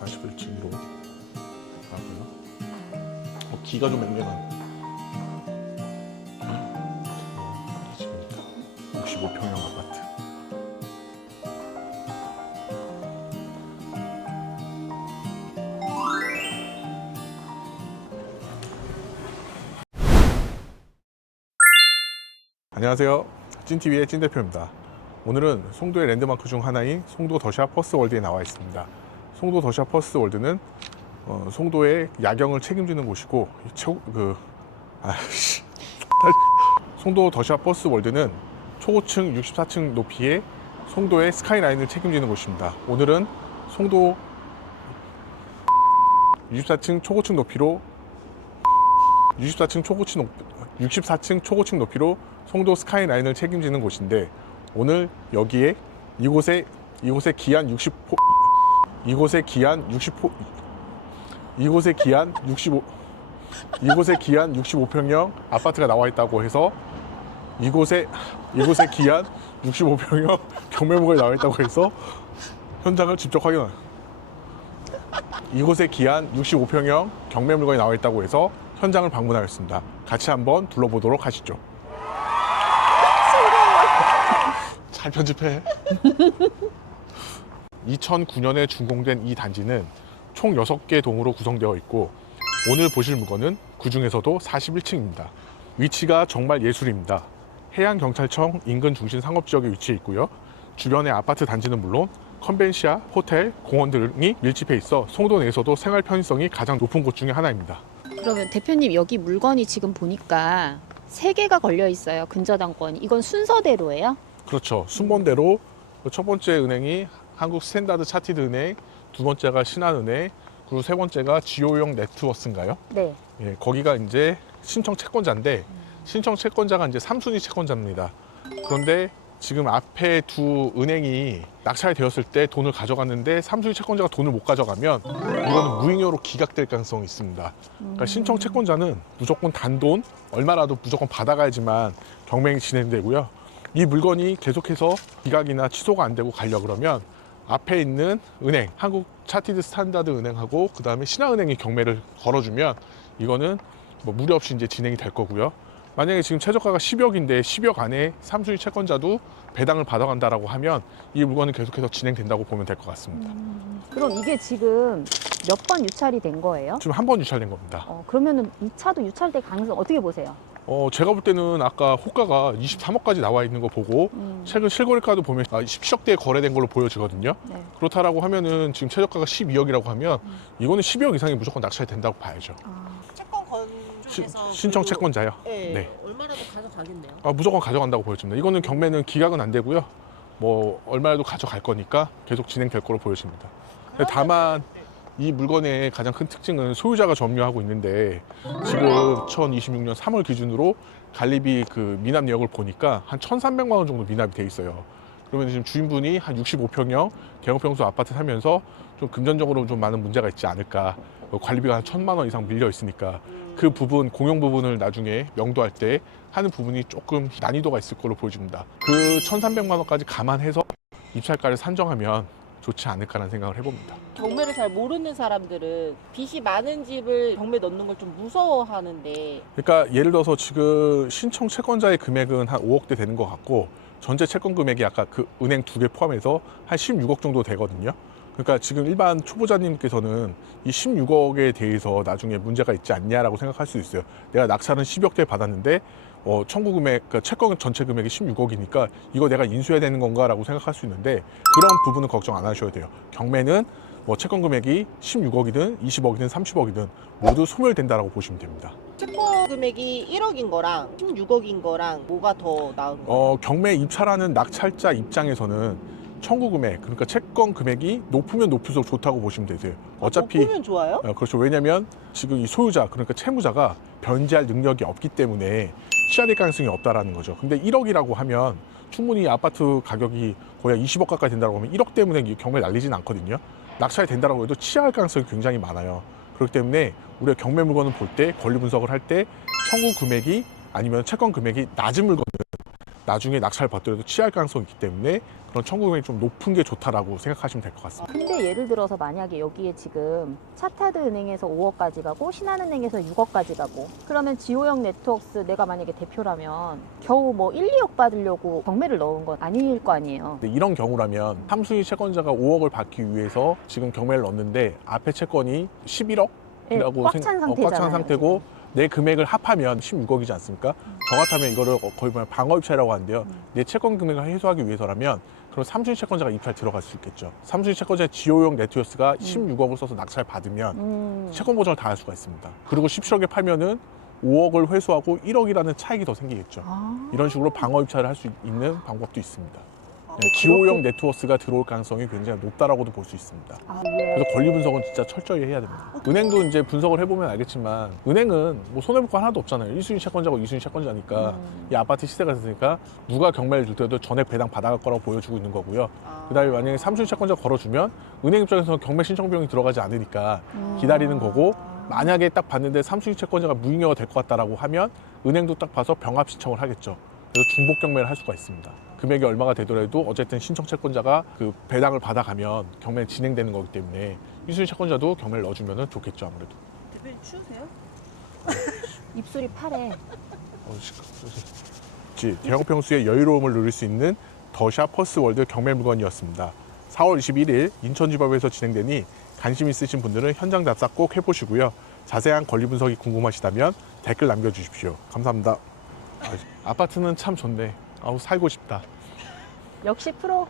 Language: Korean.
41층으로 가고요. 기가 좀 맹맹한 65평형 아파트. 안녕하세요, 찐TV의 찐대표입니다. 오늘은 송도의 랜드마크 중 하나인 송도 더샵 퍼스트월드에 나와 있습니다. 송도 더샵 퍼스트월드는 송도의 야경을 책임지는 곳이고 송도 더샵 퍼스트월드는 초고층 64층 높이의 송도의 스카이라인을 책임지는 곳입니다. 오늘은 송도 64층 초고층 높이로 64층 초고층 높이로 송도 스카이라인을 책임지는 곳인데, 오늘 여기에 이곳에 기한 65평형 아파트가 나와 있다고 해서 이곳에 기한 65평형 경매물건이 나와 있다고 해서 현장을 직접 확인한. 이곳에 기한 65평형 경매물건이 나와 있다고 해서 현장을 방문하였습니다. 같이 한번 둘러보도록 하시죠. 잘 편집해. 2009년에 준공된 이 단지는 총 6개 동으로 구성되어 있고, 오늘 보실 물건은 그 중에서도 41층입니다. 위치가 정말 예술입니다. 해양경찰청 인근 중심 상업지역에 위치해 있고요. 주변의 아파트 단지는 물론 컨벤시아, 호텔, 공원 등이 밀집해 있어 송도 내에서도 생활 편의성이 가장 높은 곳 중에 하나입니다. 그러면 대표님, 여기 물건이 지금 보니까 3개가 걸려 있어요. 근저당권이. 이건 순서대로예요? 그렇죠. 순번대로 첫 번째 은행이 한국 스탠다드 차티드 은행, 두 번째가 신한은행, 그리고 세 번째가 지오용 네트워스인가요? 네. 예, 거기가 이제 신청 채권자인데, 신청 채권자가 이제 3순위 채권자입니다. 그런데 지금 앞에 두 은행이 낙찰되었을 때 돈을 가져갔는데 3순위 채권자가 돈을 못 가져가면 이거는 무잉여로 기각될 가능성이 있습니다. 그러니까 신청 채권자는 무조건 단돈 얼마라도 무조건 받아가야지만 경매가 진행되고요. 이 물건이 계속해서 기각이나 취소가 안 되고 가려 그러면 앞에 있는 은행, 한국 차티드 스탠다드 은행하고 그 다음에 신한은행이 경매를 걸어주면 이거는 뭐 무리 없이 이제 진행이 될 거고요. 만약에 지금 최저가가 10억인데 10억 안에 3순위 채권자도 배당을 받아간다라고 하면 이 물건은 계속해서 진행된다고 보면 될 것 같습니다. 그럼 이게 지금 몇 번 유찰이 된 거예요? 지금 한 번 유찰된 겁니다. 그러면은 2차도 유찰될 가능성 어떻게 보세요? 제가 볼 때는 아까 호가가 23억까지 나와 있는 거 보고 최근 실거래가도 보면 17억대에 거래된 걸로 보여지거든요. 네. 그렇다라고 하면은 지금 최저가가 12억이라고 하면 이거는 12억 이상이 무조건 낙찰이 된다고 봐야죠. 채권 건조해서 신청 채권자요. 네, 네. 얼마라도 가져가겠네요. 무조건 가져간다고 보여집니다. 이거는 경매는 기각은 안 되고요. 뭐 얼마라도 가져갈 거니까 계속 진행될 거로 보여집니다. 근데 다만 이 물건의 가장 큰 특징은 소유자가 점유하고 있는데, 지금 2026년 3월 기준으로 관리비 그 미납 내역을 보니까 한 1,300만 원 정도 미납이 돼 있어요. 그러면 지금 주인분이 한 65평형 대형평수 아파트 살면서 좀 금전적으로 좀 많은 문제가 있지 않을까. 관리비가 한 1,000만 원 이상 밀려 있으니까 그 부분, 공용 부분을 나중에 명도할 때 하는 부분이 조금 난이도가 있을 걸로 보여집니다. 그 1,300만 원까지 감안해서 입찰가를 산정하면 좋지 않을까라는 생각을 해봅니다. 경매를 잘 모르는 사람들은 빚이 많은 집을 경매 넣는 걸 좀 무서워하는데, 그러니까 예를 들어서 지금 신청 채권자의 금액은 한 5억대 되는 것 같고, 전체 채권 금액이 아까 그 은행 2개 포함해서 한 16억 정도 되거든요. 그러니까 지금 일반 초보자님께서는 이 16억에 대해서 나중에 문제가 있지 않냐라고 생각할 수 있어요. 내가 낙찰은 10억대 받았는데 청구 금액, 그러니까 채권 전체 금액이 16억이니까 이거 내가 인수해야 되는 건가라고 생각할 수 있는데, 그런 부분은 걱정 안 하셔도 돼요. 경매는 뭐 채권 금액이 16억이든 20억이든 30억이든 모두 소멸된다라고 보시면 됩니다. 채권 금액이 1억인 거랑 16억인 거랑 뭐가 더 나은 거예요? 경매 입찰하는 낙찰자 입장에서는 청구 금액, 그러니까 채권 금액이 높으면 높을수록 좋다고 보시면 되세요. 어차피 높으면 좋아요? 그렇죠. 왜냐하면 지금 이 소유자, 그러니까 채무자가 변제할 능력이 없기 때문에 취하될 가능성이 없다라는 거죠. 근데 1억이라고 하면 충분히 아파트 가격이 거의 20억 가까이 된다고 하면 1억 때문에 경매 날리진 않거든요. 낙찰이 된다고 해도 취하할 가능성이 굉장히 많아요. 그렇기 때문에 우리가 경매 물건을 볼 때, 권리 분석을 할 때 청구 금액이 아니면 채권 금액이 낮은 물건은 나중에 낙찰을 받더라도 취할 가능성이 있기 때문에 그런 청구 금액이 좀 높은 게 좋다라고 생각하시면 될 것 같습니다. 근데 예를 들어서 만약에 여기에 지금 차타드 은행에서 5억까지 가고 신한은행에서 6억까지 가고 그러면 지호영 네트워크스 내가 만약에 대표라면 겨우 뭐 1, 2억 받으려고 경매를 넣은 건 아닐 거 아니에요. 근데 이런 경우라면 3순위 채권자가 5억을 받기 위해서 지금 경매를 넣었는데 앞에 채권이 11억이라고 꽉 찬 상태잖아요. 꽉 찬 상태고 내 금액을 합하면 16억이지 않습니까? 저 같으면 이거를 거의 보면 방어 입찰이라고 하는데요. 내 채권 금액을 해소하기 위해서라면 그럼 3순위 채권자가 입찰 들어갈 수 있겠죠. 3순위 채권자의 지호용 네트워스가 16억을 써서 낙찰 받으면 채권 보전을 다 할 수가 있습니다. 그리고 17억에 팔면은 5억을 회수하고 1억이라는 차익이 더 생기겠죠. 아. 이런 식으로 방어 입찰을 할 수 있는 방법도 있습니다. 네, 그렇게- 지호용 네트워스가 들어올 가능성이 굉장히 높다라고도 볼 수 있습니다. 아, 그래서 권리 분석은 진짜 철저히 해야 됩니다. 은행도 이제 분석을 해보면 알겠지만 은행은 뭐 손해볼 거 하나도 없잖아요. 1순위 채권자고 2순위 채권자니까 이 아파트 시세가 됐으니까 누가 경매를 줄 때도 전액 배당 받아갈 거라고 보여주고 있는 거고요. 그다음에 만약에 3순위 채권자 걸어주면 은행 입장에서 경매 신청 비용이 들어가지 않으니까 기다리는 거고 만약에 딱 봤는데 3순위 채권자가 무익료가 될 것 같다라고 하면 은행도 딱 봐서 병합 신청을 하겠죠. 그래서 중복 경매를 할 수가 있습니다. 금액이 얼마가 되더라도 어쨌든 신청 채권자가 그 배당을 받아가면 경매 진행되는 거기 때문에 1순위 채권자도 경매를 넣어주면 좋겠죠 아무래도. 대표님 추우세요? 입술이 파래. 대형 평수의 여유로움을 누릴 수 있는 더 샤퍼스 월드 경매 물건이었습니다. 4월 21일 인천지법에서 진행되니 관심 있으신 분들은 현장 답사 꼭 해보시고요. 자세한 권리 분석이 궁금하시다면 댓글 남겨주십시오. 감사합니다. 아파트는 참 좋네. 아우 살고 싶다. 역시 프로.